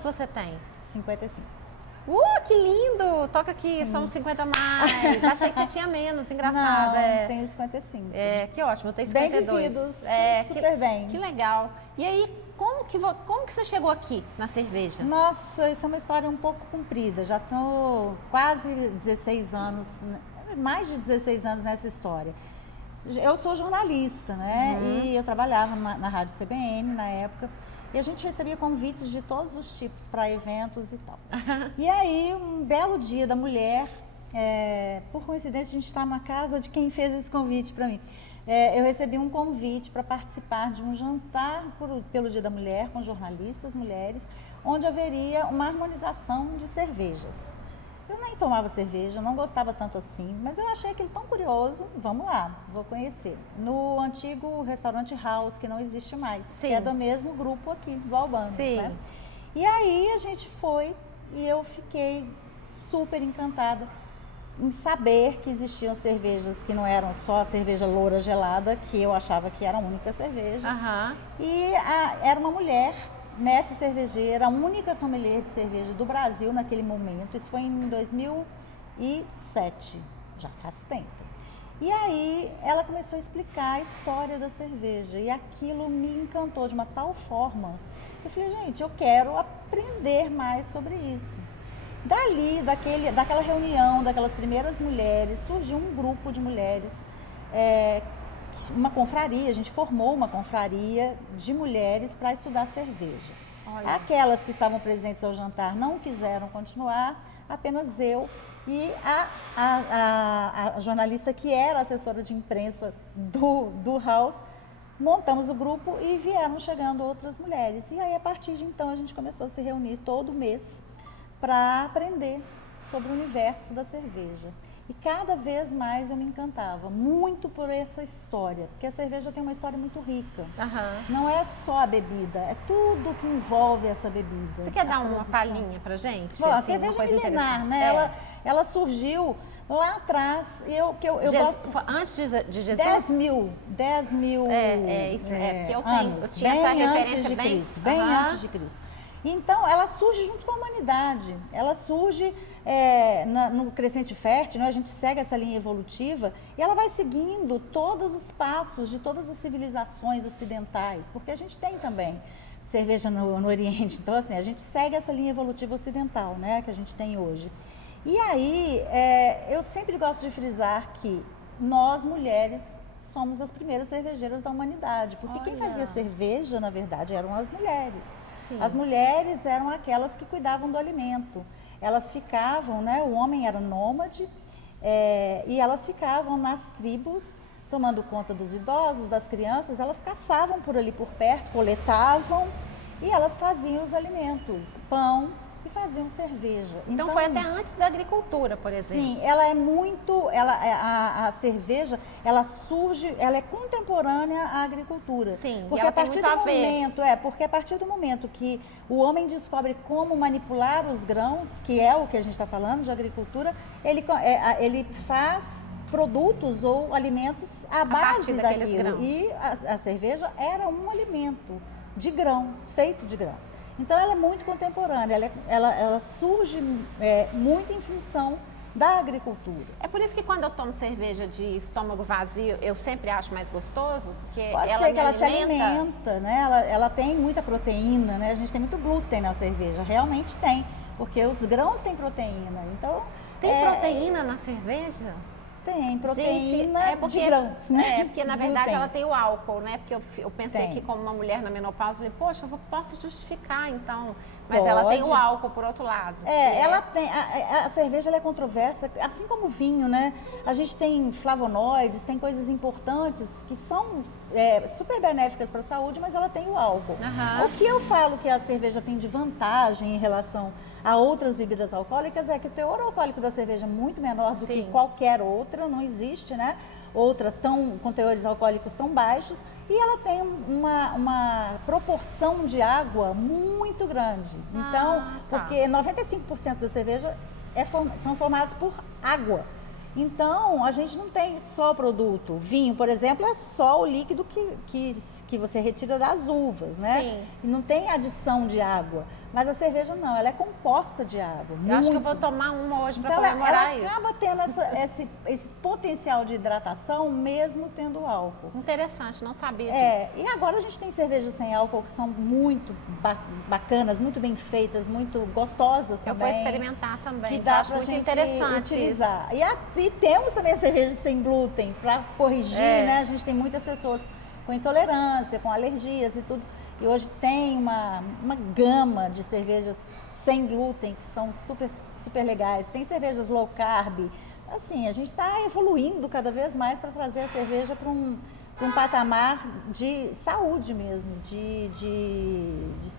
anos você tem? 55. Que lindo! Toca aqui, somos 50 a mais. Achei que você tinha menos, engraçado. Não, tenho 55. Que ótimo, eu tenho 52. Bem vividos, super bem. Que legal. E aí, como que você chegou aqui na cerveja? Nossa, isso é uma história um pouco comprida. Já estou quase 16 anos, mais de 16 anos nessa história. Eu sou jornalista, né? E eu trabalhava na Rádio CBN na época. E a gente recebia convites de todos os tipos para eventos e tal. E aí, um belo dia da mulher, por coincidência, a gente está na casa de quem fez esse convite para mim. Eu recebi um convite para participar de um jantar pelo Dia da Mulher com jornalistas mulheres, onde haveria uma harmonização de cervejas. Eu nem tomava cerveja, não gostava tanto assim, mas eu achei aquilo tão curioso, vamos lá, vou conhecer. No antigo restaurante House, que não existe mais, que é do mesmo grupo aqui, do Albanos, né? E aí a gente foi e eu fiquei super encantada em saber que existiam cervejas que não eram só a cerveja loura gelada, que eu achava que era a única cerveja. E era uma mulher nessa cervejeira, a única sommelier de cerveja do Brasil naquele momento. Isso foi em 2007, já faz tempo. E aí ela começou a explicar a história da cerveja e aquilo me encantou de uma tal forma. Eu falei, gente, eu quero aprender mais sobre isso. Dali, daquela reunião, daquelas primeiras mulheres, surgiu um grupo de mulheres, uma confraria, a gente formou uma confraria de mulheres para estudar cerveja. Olha. Aquelas que estavam presentes ao jantar não quiseram continuar, apenas eu e a jornalista que era assessora de imprensa do House, montamos o grupo e vieram chegando outras mulheres. E aí, a partir de então, a gente começou a se reunir todo mês para aprender sobre o universo da cerveja. E cada vez mais eu me encantava, muito por essa história, porque a cerveja tem uma história muito rica. Não é só a bebida, é tudo que envolve essa bebida. Você quer dar uma palhinha pra gente? Bom, a cerveja é milenar, né? Ela surgiu lá atrás, antes de Jesus? 10 mil porque eu tinha bem essa antes referência de Cristo, bem antes de Cristo. Então, ela surge junto com a humanidade, ela surge no crescente fértil, né? A gente segue essa linha evolutiva e ela vai seguindo todos os passos de todas as civilizações ocidentais, porque a gente tem também cerveja no Oriente, então assim, a gente segue essa linha evolutiva ocidental, né, que a gente tem hoje. E aí, eu sempre gosto de frisar que nós, mulheres, somos as primeiras cervejeiras da humanidade, porque quem fazia cerveja, na verdade, eram as mulheres. As mulheres eram aquelas que cuidavam do alimento. Elas ficavam, né? O homem era nômade e elas ficavam nas tribos tomando conta dos idosos, das crianças. Elas caçavam por ali por perto, coletavam e elas faziam os alimentos, pão e faziam cerveja. Então foi até antes da agricultura, por exemplo. Sim, ela é muito, a cerveja, ela surge, ela é contemporânea à agricultura. Sim, porque a partir do momento, porque a partir do momento que o homem descobre como manipular os grãos, que é o que a gente está falando de agricultura, ele faz produtos ou alimentos à base daquilo. Grãos. E a cerveja era um alimento de grãos, feito de grãos. Então, ela é muito contemporânea, ela surge muito em função da agricultura. É por isso que quando eu tomo cerveja de estômago vazio, eu sempre acho mais gostoso? Porque Pode ser que ela te alimenta, né? Ela tem muita proteína, né? A gente tem muito glúten na cerveja, realmente tem, porque os grãos têm proteína. Então, tem proteína na cerveja? Tem proteína de grãos, né? Porque na verdade ela tem o álcool, né? Porque eu pensei que como uma mulher na menopausa, eu falei, poxa, eu posso justificar então. Mas ela tem o álcool por outro lado. Ela tem. A cerveja ela é controversa, assim como o vinho, né? A gente tem flavonoides, tem coisas importantes que são super benéficas para a saúde, mas ela tem o álcool. O que eu falo que a cerveja tem de vantagem em relação a outras bebidas alcoólicas é que o teor alcoólico da cerveja é muito menor do que qualquer outra, não existe, né? Outra com teores alcoólicos tão baixos, e ela tem uma proporção de água muito grande. Então, porque 95% da cerveja são formados por água. Então, a gente não tem só produto. Vinho, por exemplo, é só o líquido que você retira das uvas, né? Sim. E não tem adição de água. Mas a cerveja não, ela é composta de água. Eu acho que eu vou tomar uma hoje para então, comemorar ela acaba tendo esse potencial de hidratação mesmo tendo álcool. Interessante, não sabia disso. E agora a gente tem cervejas sem álcool que são muito bacanas, muito bem feitas, muito gostosas também. Eu vou experimentar também, que dá acho pra muito gente interessante utilizar. E temos também as cervejas sem glúten para corrigir, né? A gente tem muitas pessoas com intolerância, com alergias e tudo. E hoje tem uma gama de cervejas sem glúten que são super, super legais. Tem cervejas low carb. Assim, a gente está evoluindo cada vez mais para trazer a cerveja para um patamar de saúde mesmo, de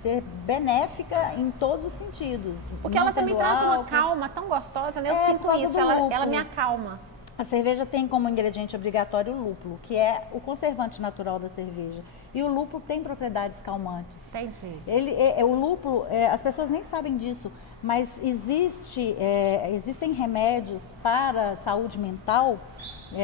ser benéfica em todos os sentidos. Porque ela também traz uma calma tão gostosa, né? Eu sinto isso, ela me acalma. A cerveja tem como ingrediente obrigatório o lúpulo, que é o conservante natural da cerveja. E o lúpulo tem propriedades calmantes. Entendi. O lúpulo, as pessoas nem sabem disso, mas existem remédios para a saúde mental,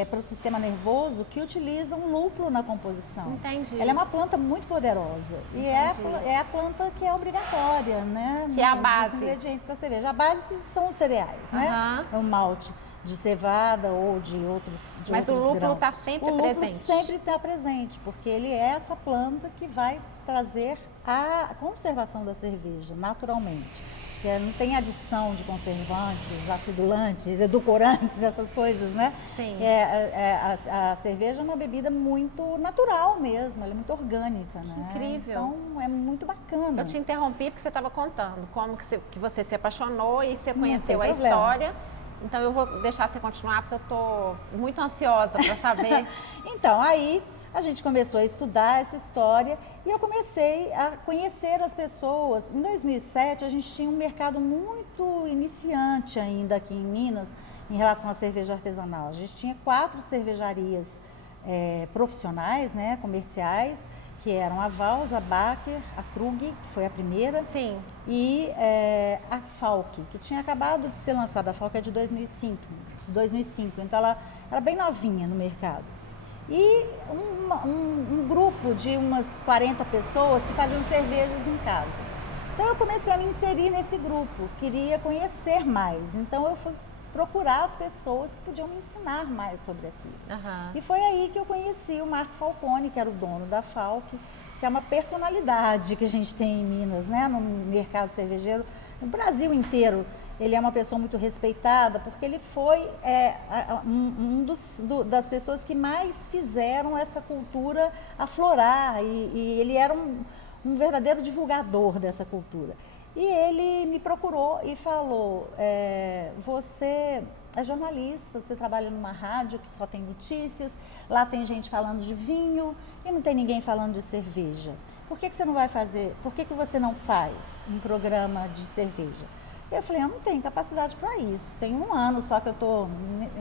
para o sistema nervoso, que utilizam lúpulo na composição. Entendi. Ela é uma planta muito poderosa. E é a planta que é obrigatória, né? Que é a base. Nos ingredientes da cerveja. A base são os cereais, né? É o malte de cevada ou de outros grãos. Mas o lúpulo está sempre presente. O lúpulo sempre está presente, porque ele é essa planta que vai trazer a conservação da cerveja, naturalmente. Que não tem adição de conservantes, acidulantes, edulcorantes, essas coisas, né? Sim. A cerveja é uma bebida muito natural mesmo, ela é muito orgânica, né? Incrível. Então, é muito bacana. Eu te interrompi porque você estava contando como que você se apaixonou e você conheceu a problema. história. Então eu vou deixar você continuar porque eu estou muito ansiosa para saber. Então, aí a gente começou a estudar essa história e eu comecei a conhecer as pessoas. Em 2007, a gente tinha um mercado muito iniciante ainda aqui em Minas em relação à cerveja artesanal. A gente tinha 4 cervejarias profissionais, né, comerciais, que eram a Vals, a Baker, a Krug, que foi a primeira. Sim. E a Falck, que tinha acabado de ser lançada. A Falck é de 2005, então ela era bem novinha no mercado. E um grupo de umas 40 pessoas que faziam cervejas em casa. Então eu comecei a me inserir nesse grupo, queria conhecer mais. Então eu fui procurar as pessoas que podiam me ensinar mais sobre aquilo. E foi aí que eu conheci o Marco Falcone, que era o dono da Falck, que é uma personalidade que a gente tem em Minas, né, no mercado cervejeiro, no Brasil inteiro. Ele é uma pessoa muito respeitada, porque ele foi das pessoas que mais fizeram essa cultura aflorar, e ele era um verdadeiro divulgador dessa cultura. E ele me procurou e falou, você é jornalista, você trabalha numa rádio que só tem notícias, lá tem gente falando de vinho e não tem ninguém falando de cerveja. Por que você não vai fazer, por que você não faz um programa de cerveja? Eu falei, eu não tenho capacidade para isso. Tem 1 ano só que eu estou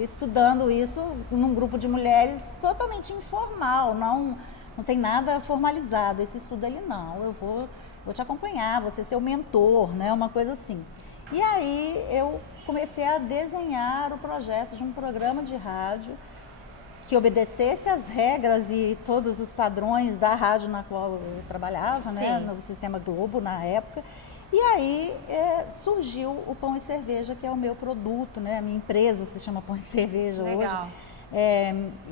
estudando isso num grupo de mulheres totalmente informal, não tem nada formalizado. Esse estudo ali não, eu vou te acompanhar, você ser o mentor, né? Uma coisa assim. E aí eu comecei a desenhar o projeto de um programa de rádio que obedecesse às regras e todos os padrões da rádio na qual eu trabalhava, né? No Sistema Globo na época. E aí surgiu o Pão e Cerveja, que é o meu produto, né? A minha empresa se chama Pão e Cerveja hoje. Legal.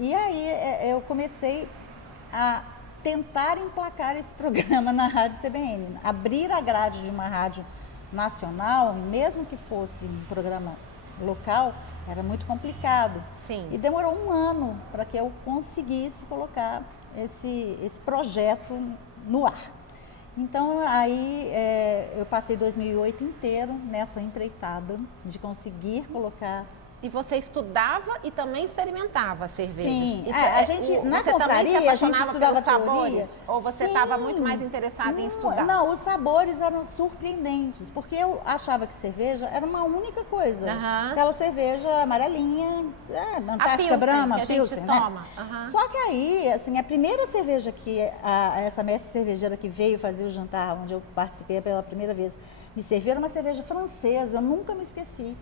E aí eu comecei a tentar emplacar esse programa na Rádio CBN. Abrir a grade de uma rádio nacional, mesmo que fosse um programa local, era muito complicado. Sim. E demorou 1 ano para que eu conseguisse colocar esse projeto no ar. Então, aí eu passei 2008 inteiro nessa empreitada de conseguir colocar. E você estudava e também experimentava cervejas? Sim, a gente, na confraria, a gente estudava sabores. Ou você estava muito mais interessada em estudar? Não, os sabores eram surpreendentes, porque eu achava que cerveja era uma única coisa. Aquela cerveja amarelinha, Antártica Brahma, que a gente toma. Só que aí, assim, a primeira cerveja que essa mestre cervejeira que veio fazer o jantar, onde eu participei pela primeira vez, me serviu, era uma cerveja francesa, eu nunca me esqueci.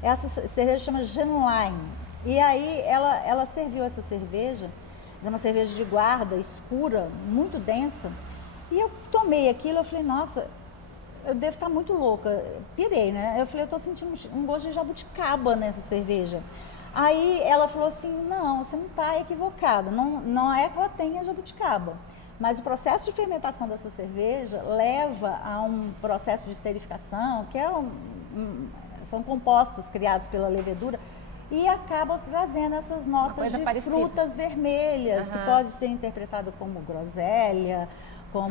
Essa cerveja chama Genuine. E aí ela serviu essa cerveja, era uma cerveja de guarda, escura, muito densa. E eu tomei aquilo, eu falei, nossa, eu devo estar muito louca. Pirei, né? Eu falei, eu tô sentindo um gosto de jabuticaba nessa cerveja. Aí ela falou assim, não, você não está equivocada, não é que ela tenha jabuticaba. Mas o processo de fermentação dessa cerveja leva a um processo de esterificação, que é são compostos criados pela levedura, e acaba trazendo essas notas de parecida. Frutas vermelhas, que pode ser interpretado como groselha, como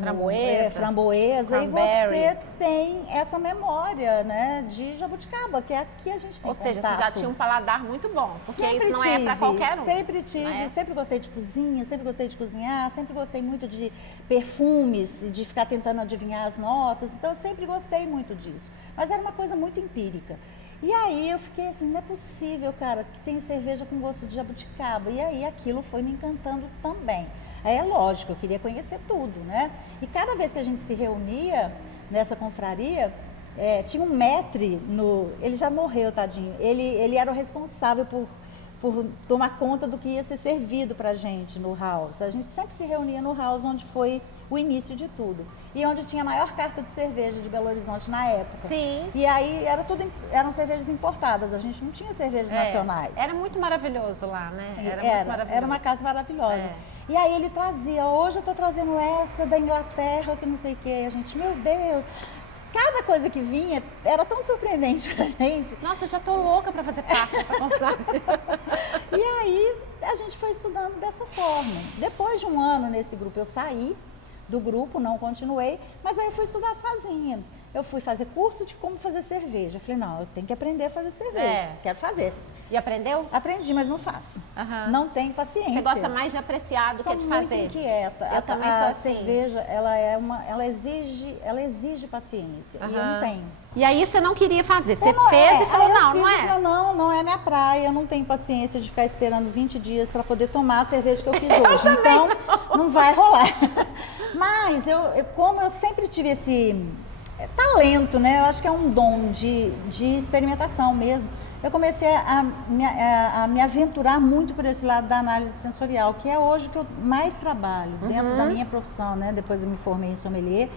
framboesa, e você tem essa memória, né, de jabuticaba, que é aqui a gente tem. Ou seja, contato. você já tinha um paladar muito bom, porque Sempre isso não tive, é para qualquer um. Sempre tive, sempre gostei de cozinha, sempre gostei de cozinhar, sempre gostei muito de perfumes, de ficar tentando adivinhar as notas, então eu sempre gostei muito disso. Mas era uma coisa muito empírica. E aí eu fiquei assim, não é possível, cara, que tem cerveja com gosto de jabuticaba. E aí aquilo foi me encantando também. Aí é lógico, eu queria conhecer tudo, né? E cada vez que a gente se reunia nessa confraria, tinha um maître ele já morreu, tadinho. Ele era o responsável por tomar conta do que ia ser servido pra gente no house. A gente sempre se reunia no house, onde foi o início de tudo. E onde tinha a maior carta de cerveja de Belo Horizonte na época. Sim. E aí eram cervejas importadas, a gente não tinha cervejas nacionais. Era muito maravilhoso lá, né? Muito maravilhoso. Era uma casa maravilhosa. E aí ele trazia, hoje eu estou trazendo essa da Inglaterra, que não sei o quê. A gente, meu Deus, cada coisa que vinha era tão surpreendente pra gente. Nossa, eu já tô louca para fazer parte dessa confraria. E aí a gente foi estudando dessa forma. Depois de um ano nesse grupo, eu saí do grupo, não continuei, mas aí eu fui estudar sozinha. Eu fui fazer curso de como fazer cerveja. Eu falei, não, eu tenho que aprender a fazer cerveja. Quero fazer. E aprendeu? Aprendi, mas não faço. Não tenho paciência. Você gosta mais de apreciar do que de fazer? Sou muito inquieta. Eu também sou assim. A cerveja, ela exige paciência. E eu não tenho. E aí você não queria fazer? Você fez e falou, não é? Não é minha praia. Eu não tenho paciência de ficar esperando 20 dias para poder tomar a cerveja que eu fiz hoje. Então, não vai rolar. Mas, como eu sempre tive esse talento, né? Eu acho que é um dom de experimentação mesmo. Eu comecei a me aventurar muito por esse lado da análise sensorial, que é hoje que eu mais trabalho dentro da minha profissão, né? Depois eu me formei em sommelier.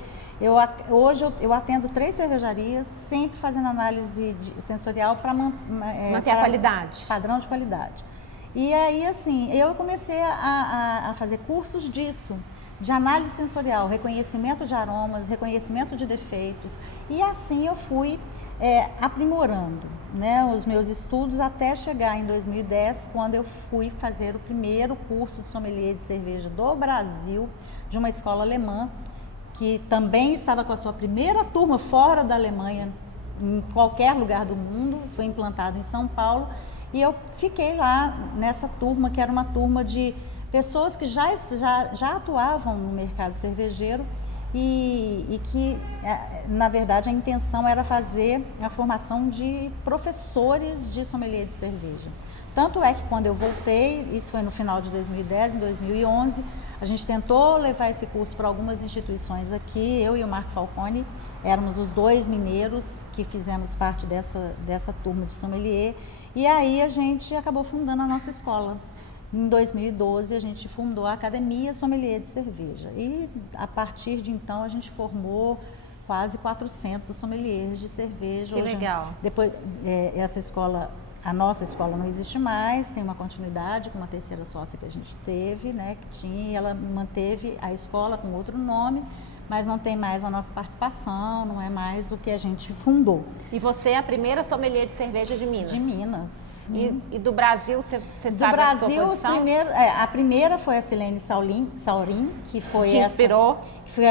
Hoje eu atendo 3 cervejarias, sempre fazendo análise sensorial para manter a qualidade. Padrão de qualidade. E aí, assim, eu comecei a fazer cursos disso, de análise sensorial, reconhecimento de aromas, reconhecimento de defeitos. E assim eu fui aprimorando, né, os meus estudos até chegar em 2010, quando eu fui fazer o primeiro curso de sommelier de cerveja do Brasil, de uma escola alemã, que também estava com a sua primeira turma fora da Alemanha, em qualquer lugar do mundo, foi implantado em São Paulo, e eu fiquei lá nessa turma, que era uma turma de pessoas que já atuavam no mercado cervejeiro, e que, na verdade, a intenção era fazer a formação de professores de sommelier de cerveja. Tanto é que quando eu voltei, isso foi no final de 2010, em 2011, a gente tentou levar esse curso para algumas instituições aqui, eu e o Marco Falcone, éramos os 2 mineiros que fizemos parte dessa turma de sommelier, e aí a gente acabou fundando a nossa escola. Em 2012, a gente fundou a Academia Sommelier de Cerveja e, a partir de então, a gente formou quase 400 sommeliers de cerveja. Que legal. Depois, a nossa escola não existe mais, tem uma continuidade com uma terceira sócia que a gente teve, né, ela manteve a escola com outro nome, mas não tem mais a nossa participação, não é mais o que a gente fundou. E você é a primeira sommelier de cerveja de Minas? De Minas. E do Brasil, você sabe do Brasil, a sua posição? A primeira foi a Silene Saurin, que foi Te inspirou? Que foi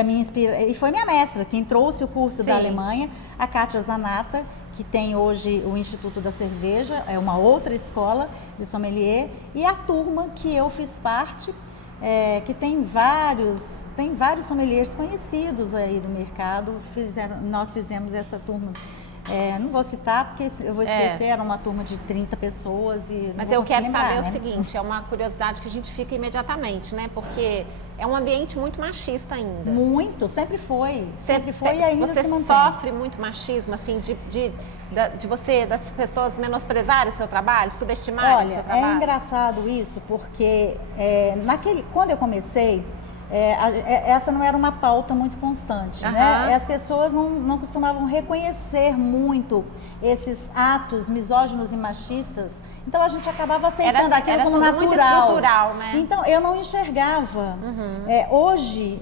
e foi minha mestra, quem trouxe o curso da Alemanha, a Kátia Zanata, que tem hoje o Instituto da Cerveja, é uma outra escola de sommelier, e a turma que eu fiz parte, que tem vários sommeliers conhecidos aí do mercado, nós fizemos essa turma. Não vou citar porque eu vou esquecer, era uma turma de 30 pessoas. Mas eu quero saber o seguinte, é uma curiosidade que a gente fica imediatamente, né? Porque é um ambiente muito machista ainda. Muito, sempre foi. Sempre foi e ainda você se mantém. sofre muito machismo, assim, das pessoas menosprezarem o seu trabalho, subestimarem o seu trabalho? É engraçado isso, porque quando eu comecei, essa não era uma pauta muito constante, né? As pessoas não costumavam reconhecer muito esses atos misóginos e machistas. Então a gente acabava aceitando aquilo como natural. Muito estrutural, né? Então eu não enxergava. Hoje,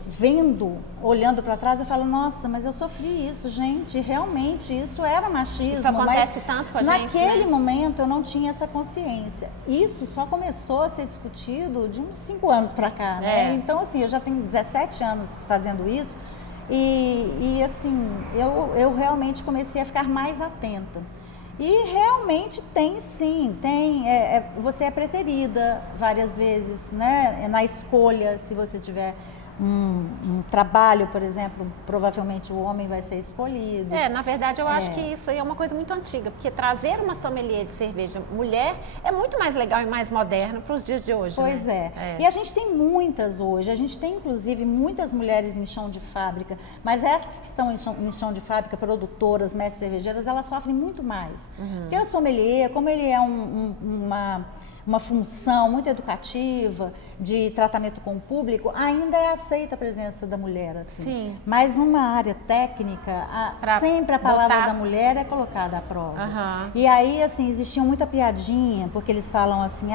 olhando para trás, eu falo, nossa, mas eu sofri isso, gente. Realmente, isso era machismo. Isso acontece tanto com a gente, naquele momento eu não tinha essa consciência. Isso só começou a ser discutido de uns 5 anos para cá, né? Então, assim, eu já tenho 17 anos fazendo isso. E assim, eu realmente comecei a ficar mais atenta. E realmente tem sim, você é preterida várias vezes, né? Na escolha, se você tiver um trabalho, por exemplo, provavelmente o homem vai ser escolhido. Na verdade eu acho que isso aí é uma coisa muito antiga, porque trazer uma sommelier de cerveja mulher é muito mais legal e mais moderno para os dias de hoje. Pois né? E a gente tem muitas hoje, a gente tem inclusive muitas mulheres em chão de fábrica, mas essas que estão em chão de fábrica, produtoras, mestres cervejeiras, elas sofrem muito mais. Porque o sommelier, como ele é uma função muito educativa, de tratamento com o público, ainda é aceita a presença da mulher. Assim. Sim. Mas numa área técnica, sempre a palavra da mulher é colocada à prova. E aí, assim, existia muita piadinha, porque eles falam assim,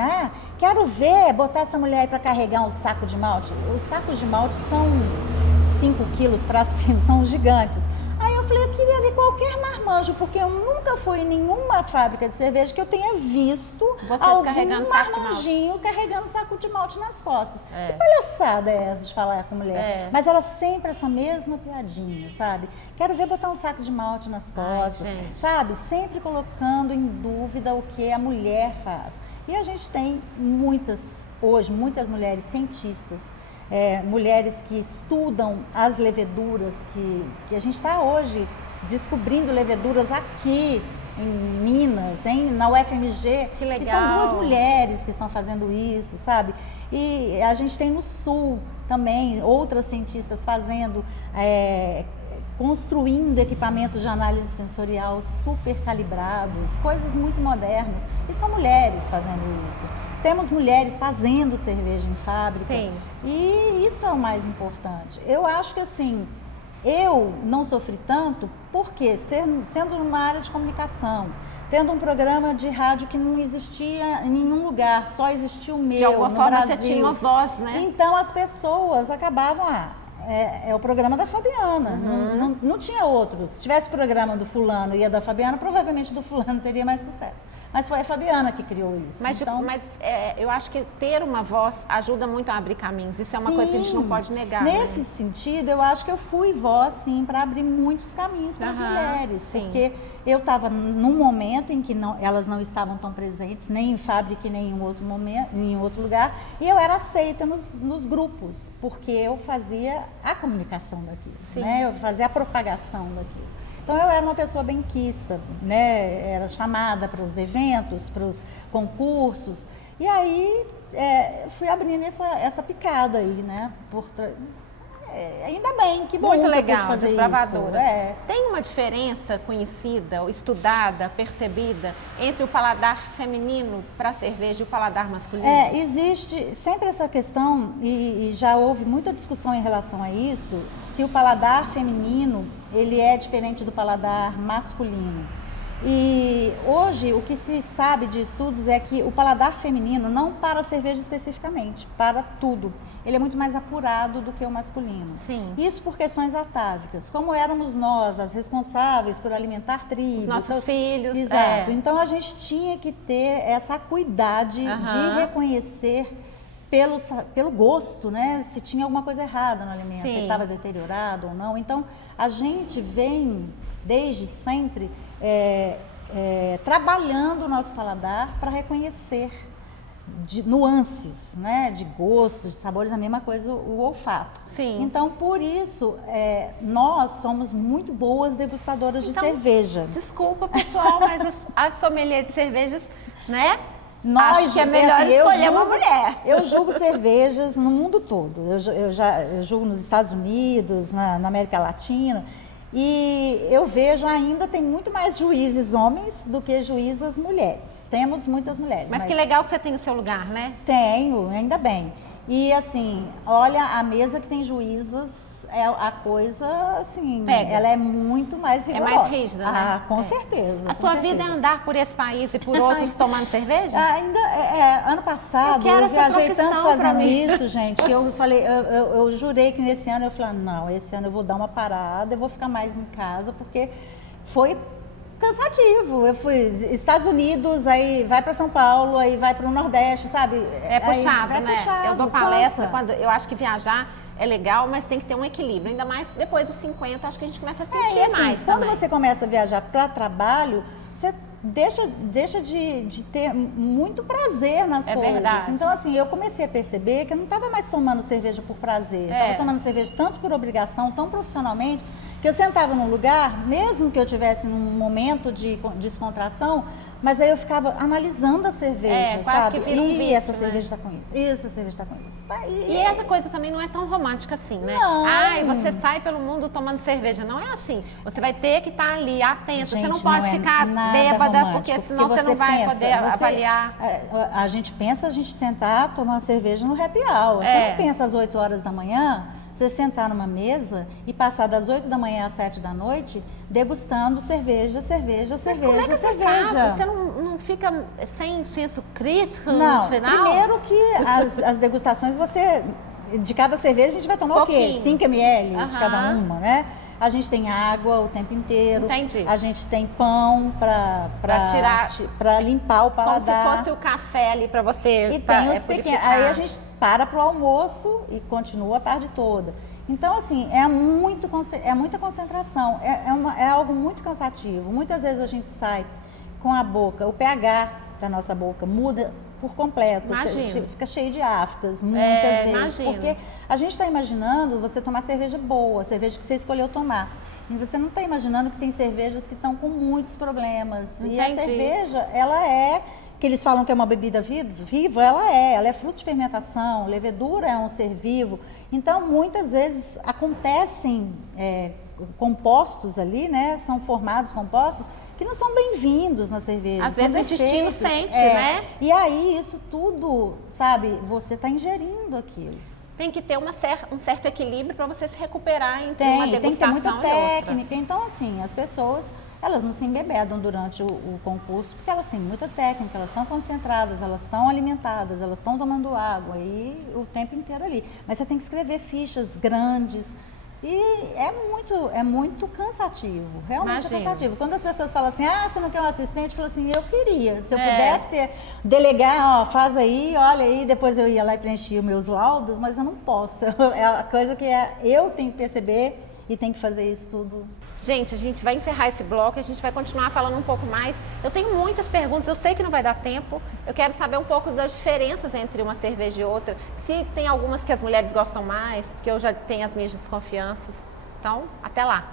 quero botar essa mulher aí para carregar um saco de malte. Os sacos de malte são 5 quilos para cima, são gigantes. Aí eu falei, eu queria ver qualquer marmanjo, porque eu nunca fui em nenhuma fábrica de cerveja que eu tenha visto algum marmanjinho carregando saco de malte nas costas. Que palhaçada é essa de falar com mulher? Mas ela sempre essa mesma piadinha, sabe? Quero ver botar um saco de malte nas costas, sabe? Sempre colocando em dúvida o que a mulher faz. E a gente tem hoje, muitas mulheres cientistas, mulheres que estudam as leveduras, que a gente está hoje descobrindo leveduras aqui em Minas, na UFMG. Que legal. E são 2 mulheres que estão fazendo isso, sabe? E a gente tem no Sul também outras cientistas fazendo, construindo equipamentos de análise sensorial super calibrados, coisas muito modernas. E são mulheres fazendo isso. Temos mulheres fazendo cerveja em fábrica. Sim. E isso é o mais importante. Eu acho que assim, eu não sofri tanto porque sendo numa área de comunicação, tendo um programa de rádio que não existia em nenhum lugar, só existia o meu. De alguma forma Brasil. você tinha uma voz, né? Então as pessoas acabavam, é o programa da Fabiana, não tinha outros. Se tivesse programa do fulano e a da Fabiana, provavelmente do fulano teria mais sucesso. Mas foi a Fabiana que criou isso. Mas, então, eu acho que ter uma voz ajuda muito a abrir caminhos. Isso é uma coisa que a gente não pode negar. Nesse né? sentido, eu acho que eu fui voz, sim, para abrir muitos caminhos para as mulheres. Sim. Porque eu estava num momento em que elas não estavam tão presentes, nem em fábrica, nem em outro momento, em outro lugar. E eu era aceita nos grupos, porque eu fazia a comunicação daquilo, né? Eu fazia a propagação daquilo. Então eu era uma pessoa benquista, né? Era chamada para os eventos, para os concursos. E aí fui abrindo essa picada aí, né? Ainda bem, que bom. Muito que legal, eu pude fazer desbravadora. isso. Tem uma diferença conhecida, ou estudada, percebida entre o paladar feminino para a cerveja e o paladar masculino? Existe sempre essa questão, e já houve muita discussão em relação a isso, se o paladar feminino ele é diferente do paladar masculino. E hoje o que se sabe de estudos é que o paladar feminino, não para a cerveja especificamente, para tudo, ele é muito mais apurado do que o masculino. Sim. Isso por questões atávicas. Como éramos nós as responsáveis por alimentar tribos. Os nossos filhos. Exato. Então a gente tinha que ter essa acuidade de reconhecer pelo gosto, né? Se tinha alguma coisa errada no alimento, se estava deteriorado ou não. Então a gente vem desde sempre trabalhando o nosso paladar para reconhecer de nuances, né, de gostos, de sabores, a mesma coisa o olfato. Sim. Então, por isso, nós somos muito boas degustadoras de cerveja. Desculpa, pessoal, mas as sommeliers de cervejas, né? Acho que é melhor escolher uma mulher. Eu julgo cervejas no mundo todo. Eu julgo nos Estados Unidos, na América Latina. E eu vejo ainda tem muito mais juízes homens do que juízas mulheres. Temos muitas mulheres. Mas que legal que você tem o seu lugar, né? Tenho, ainda bem. E assim, olha, a mesa que tem juízas é a coisa, assim, ela é muito mais rigorosa. É mais rígida, né? Ah, com certeza. A sua vida é andar por esse país e por outros tomando cerveja? Ainda, ano passado, eu viajei tanto fazendo isso, gente, que eu falei, eu jurei que nesse ano, eu falei, não, esse ano eu vou dar uma parada, eu vou ficar mais em casa, porque foi cansativo. Eu fui Estados Unidos, aí vai para São Paulo, aí vai para o Nordeste, sabe? É puxado, né? Puxado, eu dou palestra, eu acho que viajar é legal, mas tem que ter um equilíbrio. Ainda mais depois dos 50, acho que a gente começa a sentir assim, mais quando também. você começa a viajar para trabalho, você deixa de ter muito prazer nas coisas. É verdade. Então, assim, eu comecei a perceber que eu não estava mais tomando cerveja por prazer. Estava tomando cerveja tanto por obrigação, tão profissionalmente, que eu sentava num lugar, mesmo que eu tivesse num momento de descontração, mas aí eu ficava analisando a cerveja, quase sabe? que vira um vício, essa né? cerveja está com isso, essa cerveja está com isso. E essa coisa também não é tão romântica assim, né? Não. Ai, você sai pelo mundo tomando cerveja. Não é assim. Você vai ter que estar ali, atenta. Você não pode ficar bêbada, porque senão você não vai poder avaliar. A gente pensa a gente sentar, tomar uma cerveja no happy hour. Você não pensa às 8 horas da manhã, você sentar numa mesa e passar das 8 da manhã às 7 da noite degustando cerveja. Mas como é que você faz? Você não fica sem senso crítico no final? Primeiro que as degustações, de cada cerveja a gente vai tomar o quê? 5 ml de cada uma, né? A gente tem água o tempo inteiro. Entendi. A gente tem pão para limpar o paladar. Como se fosse o café ali para você. E tem os pequenos. Aí a gente para o almoço e continua a tarde toda. Então, assim, é muita concentração. É algo muito cansativo. Muitas vezes a gente sai com a boca, o pH da nossa boca muda por completo. Fica cheio de aftas, muitas vezes. Imagino. Porque a gente está imaginando você tomar cerveja boa, cerveja que você escolheu tomar. E você não está imaginando que tem cervejas que estão com muitos problemas. Entendi. E a cerveja, que eles falam que é uma bebida viva, ela é fruto de fermentação, levedura é um ser vivo. Então, muitas vezes acontecem compostos ali, né? São formados compostos que não são bem-vindos na cerveja. Às vezes o intestino sente, né? E aí, isso tudo, sabe, você está ingerindo aquilo. Tem que ter um certo equilíbrio para você se recuperar entre uma degustação tem que ter muita e outra. técnica. Então, assim, as pessoas, elas não se embebedam durante o concurso, porque elas têm muita técnica, elas estão concentradas, elas estão alimentadas, elas estão tomando água e o tempo inteiro ali. Mas você tem que escrever fichas grandes. E é muito cansativo, realmente é cansativo. Quando as pessoas falam assim, você não quer um assistente? Eu falo assim, eu queria. Se eu pudesse delegar, faz aí, olha aí, depois eu ia lá e preenchia os meus laudos, mas eu não posso. É a coisa que eu tenho que perceber e tenho que fazer isso tudo. Gente, a gente vai encerrar esse bloco, a gente vai continuar falando um pouco mais. Eu tenho muitas perguntas, eu sei que não vai dar tempo. Eu quero saber um pouco das diferenças entre uma cerveja e outra. Se tem algumas que as mulheres gostam mais, porque eu já tenho as minhas desconfianças. Então, até lá!